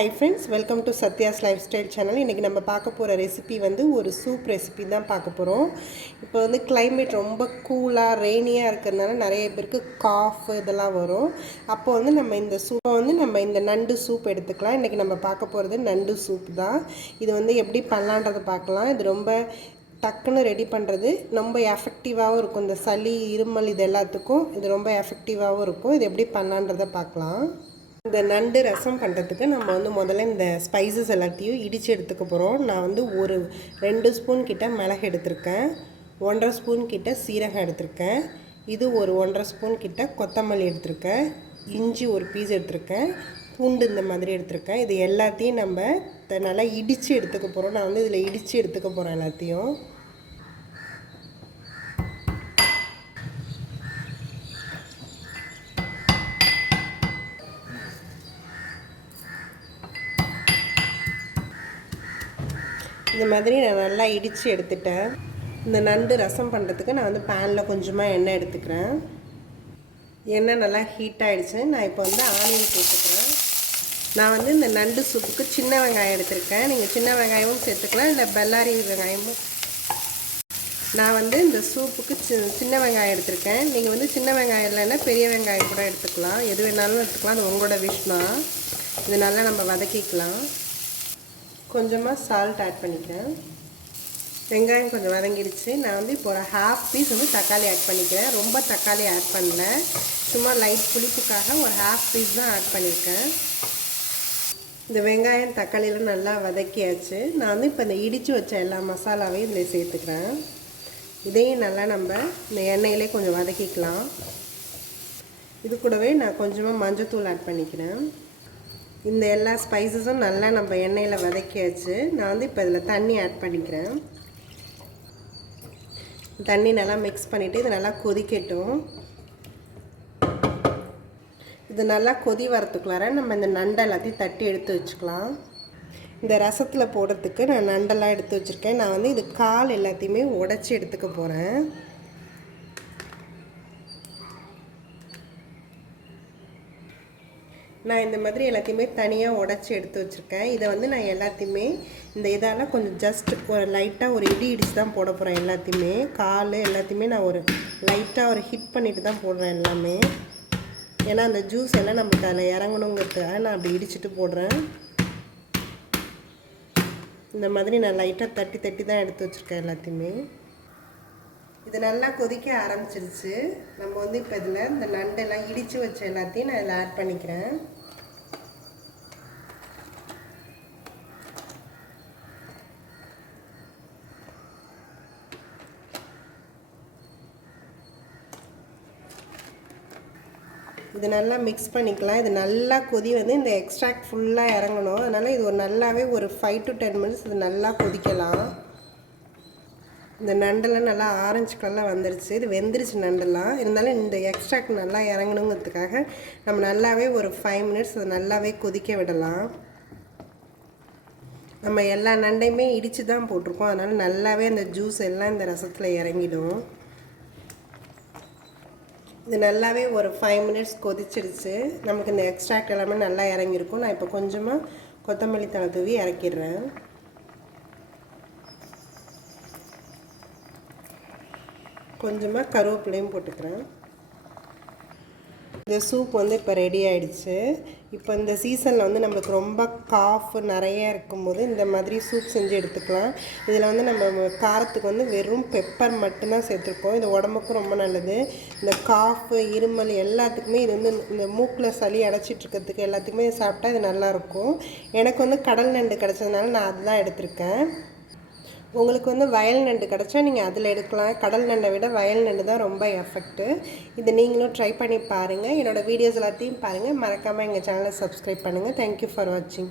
Hi friends, welcome to Satya's Lifestyle channel. இன்னைக்கு நம்ம பார்க்க போற ரெசிபி வந்து ஒரு சூப் ரெசிபி தான் பார்க்க போறோம். இப்போ வந்து climate ரொம்ப கூலா ரெய்னியா இருக்கறனால நிறைய பேருக்கு காஃப் இதெல்லாம் வரும். அப்போ வந்து நம்ம இந்த நண்டு சூப் எடுத்துக்கலாம். இன்னைக்கு நம்ம பார்க்க போறது நண்டு சூப் தான். இது வந்து எப்படி பண்ணலாம்ன்றதை பார்க்கலாம். இது ரொம்ப டக்குன்னு ரெடி பண்ணுறது ரொம்ப எஃபெக்டிவாகவும் இருக்கும். இந்த சளி இருமல் இது எல்லாத்துக்கும் இது ரொம்ப எஃபெக்டிவாகவும் இருக்கும். இது எப்படி பண்ணலான்றதை பார்க்கலாம். இந்த நண்டு ரசம் பண்ணுறதுக்கு நம்ம வந்து முதல்ல இந்த ஸ்பைசஸ் எல்லாத்தையும் இடித்து எடுத்துக்க போகிறோம். நான் வந்து ஒரு 2 ஸ்பூன் கிட்ட மிளகு எடுத்திருக்கேன், 1.5 ஸ்பூன் கிட்ட சீரகம் எடுத்திருக்கேன், இது ஒரு 1.5 ஸ்பூன் கிட்ட கொத்தமல்லி எடுத்திருக்கேன், இஞ்சி ஒரு பீஸ் எடுத்திருக்கேன், பூண்டு இந்த மாதிரி எடுத்திருக்கேன். இது எல்லாத்தையும் நம்ம நல்லா இடித்து எடுத்துக்க போகிறோம். நான் வந்து இதில் இடித்து எடுத்துக்க போகிறேன் எல்லாத்தையும். இந்த மாதிரி நான் நல்லா இடித்து எடுத்துட்டேன். இந்த நண்டு ரசம் பண்ணுறதுக்கு நான் வந்து பேனில் கொஞ்சமாக எண்ணெய் எடுத்துக்கிறேன். எண்ணெய் நல்லா ஹீட் ஆகிடுச்சு. நான் இப்போ வந்து ஆனியன் சேர்த்துக்கிறேன். நான் வந்து இந்த நண்டு சூப்புக்கு சின்ன வெங்காயம் எடுத்திருக்கேன். நீங்கள் சின்ன வெங்காயமும் சேர்த்துக்கலாம், இல்லை பெல்லாரி வெங்காயமும். நான் வந்து இந்த சூப்புக்கு சின்ன வெங்காயம் எடுத்திருக்கேன். நீங்கள் வந்து சின்ன வெங்காயம் இல்லைன்னா பெரிய வெங்காயம் கூட எடுத்துக்கலாம், எது வேணாலும் எடுத்துக்கலாம், அது உங்களோட விஷ் தான். இது நல்லா நம்ம வதக்கிக்கலாம். கொஞ்சமாக சால்ட் ஆட் பண்ணிக்கிறேன். வெங்காயம் கொஞ்சம் வதங்கிடுச்சு. நான் வந்து இப்போ ஒரு 1/2 பீஸ் வந்து தக்காளி ஆட் பண்ணிக்கிறேன். ரொம்ப தக்காளி ஆட் பண்ணல, சும்மா லைட் புளிப்புக்காக ஒரு 1/2 பீஸ் தான் ஆட் பண்ணியிருக்கேன். இந்த வெங்காயம் தக்காளியெலாம் நல்லா வதக்கியாச்சு. நான் வந்து இப்போ இந்த இடித்து வச்ச எல்லா மசாலாவையும் இதில் சேர்த்துக்கிறேன். இதையும் நல்லா நம்ம இந்த எண்ணெயிலே கொஞ்சம் வதக்கிக்கலாம். இது கூடவே நான் கொஞ்சமாக மஞ்சத்தூள் ஆட் பண்ணிக்கிறேன். இந்த எல்லா ஸ்பைசஸும் நல்லா நம்ம எண்ணெயில் வதக்கியாச்சு. நான் வந்து இப்போ இதில் தண்ணி ஆட் பண்ணிக்கிறேன். தண்ணி நல்லா மிக்ஸ் பண்ணிவிட்டு இது நல்லா கொதிக்கட்டும். இது நல்லா கொதி வரத்துக்குள்ளார நம்ம இந்த நண்டை எல்லாத்தையும் தட்டி எடுத்து வச்சுக்கலாம். இந்த ரசத்தில் போடுறதுக்கு நான் நண்டெல்லாம் எடுத்து வச்சுருக்கேன். நான் வந்து இது கால் எல்லாத்தையுமே உடச்சி எடுத்துக்க போகிறேன். நான் இந்த மாதிரி எல்லாத்தையுமே தனியாக உடச்சி எடுத்து வச்சுருக்கேன். இதை வந்து நான் எல்லாத்தையுமே இந்த இதால் கொஞ்சம் ஜஸ்ட் ஒரு லைட்டாக ஒரு இடிச்சு தான் போட போகிறேன். எல்லாத்தையுமே கால் எல்லாத்தையுமே நான் ஒரு லைட்டாக ஒரு ஹிட் பண்ணிவிட்டு தான் போடுறேன் எல்லாமே. ஏன்னா அந்த ஜூஸ் எல்லாம் நமக்கு அதில் இறங்கணுங்கிறதுக்காக நான் அப்படி இடிச்சிட்டு போடுறேன். இந்த மாதிரி நான் லைட்டாக தட்டி தட்டி தான் எடுத்து வச்சுருக்கேன் எல்லாத்தையுமே. இது நல்லா கொதிக்க ஆரம்பிச்சிருச்சு. நம்ம வந்து இப்போ இதில் இந்த நண்டெல்லாம் இடித்து வச்ச எல்லாத்தையும் நான் இதில் ஆட் பண்ணிக்கிறேன். இது நல்லா மிக்ஸ் பண்ணிக்கலாம். இது நல்லா கொதி வந்து இந்த எக்ஸ்ட்ராக்ட் ஃபுல்லாக இறங்கணும். அதனால் இது ஒரு நல்லாவே ஒரு 5 to 10 minutes இது நல்லா கொதிக்கலாம். இந்த நண்டெல்லாம் நல்லா ஆரஞ்சு கலரில் வந்துருச்சு. இது வெந்துருச்சு நண்டெல்லாம். இருந்தாலும் இந்த எக்ஸ்ட்ராக்ட் நல்லா இறங்கணுங்கிறதுக்காக நம்ம நல்லாவே ஒரு 5 minutes அதை நல்லாவே கொதிக்க விடலாம். நம்ம எல்லா நண்டையுமே இடித்து தான் போட்டிருக்கோம். அதனால் நல்லாவே அந்த ஜூஸ் எல்லாம் இந்த ரசத்தில் இறங்கிடும். இது நல்லாவே ஒரு 5 minutes கொதிச்சிடுச்சு. நமக்கு இந்த எக்ஸ்ட்ராக்ட் எல்லாமே நல்லா இறங்கியிருக்கும். நான் இப்போ கொஞ்சமாக கொத்தமல்லி தழை தூவி இறக்கிடுறேன். கொஞ்சமாக கருவேப்பிலையும் போட்டுக்கிறேன். இந்த சூப் வந்து இப்போ ரெடி ஆகிடுச்சு. இப்போ இந்த சீசனில் வந்து நம்மளுக்கு ரொம்ப காஃப் நிறைய இருக்கும்போது இந்த மாதிரி சூப் செஞ்சு எடுத்துக்கலாம். இதில் வந்து நம்ம காரத்துக்கு வந்து வெறும் பெப்பர் மட்டும்தான் சேர்த்துருக்கோம். இது உடம்புக்கும் ரொம்ப நல்லது. இந்த காஃப் இருமல் எல்லாத்துக்குமே இது வந்து இந்த மூக்கில் சளி அடைச்சிட்ருக்கிறதுக்கு எல்லாத்துக்குமே சாப்பிட்டா இது நல்லாயிருக்கும். எனக்கு வந்து கடல் நண்டு கிடச்சதுனால நான் அதுதான் எடுத்திருக்கேன். உங்களுக்கு வந்து வயல் நண்டு கிடச்சா நீங்கள் அதில் எடுக்கலாம். கடல் நண்டை விட வயல் நண்டு தான் ரொம்ப எஃபெக்ட்டு. இது நீங்களும் ட்ரை பண்ணி பாருங்கள். என்னோடய வீடியோஸ் எல்லாத்தையும் பாருங்கள். மறக்காமல் எங்கள் சேனலை சப்ஸ்கிரைப் பண்ணுங்கள். தேங்க்யூ ஃபார் வாட்சிங்.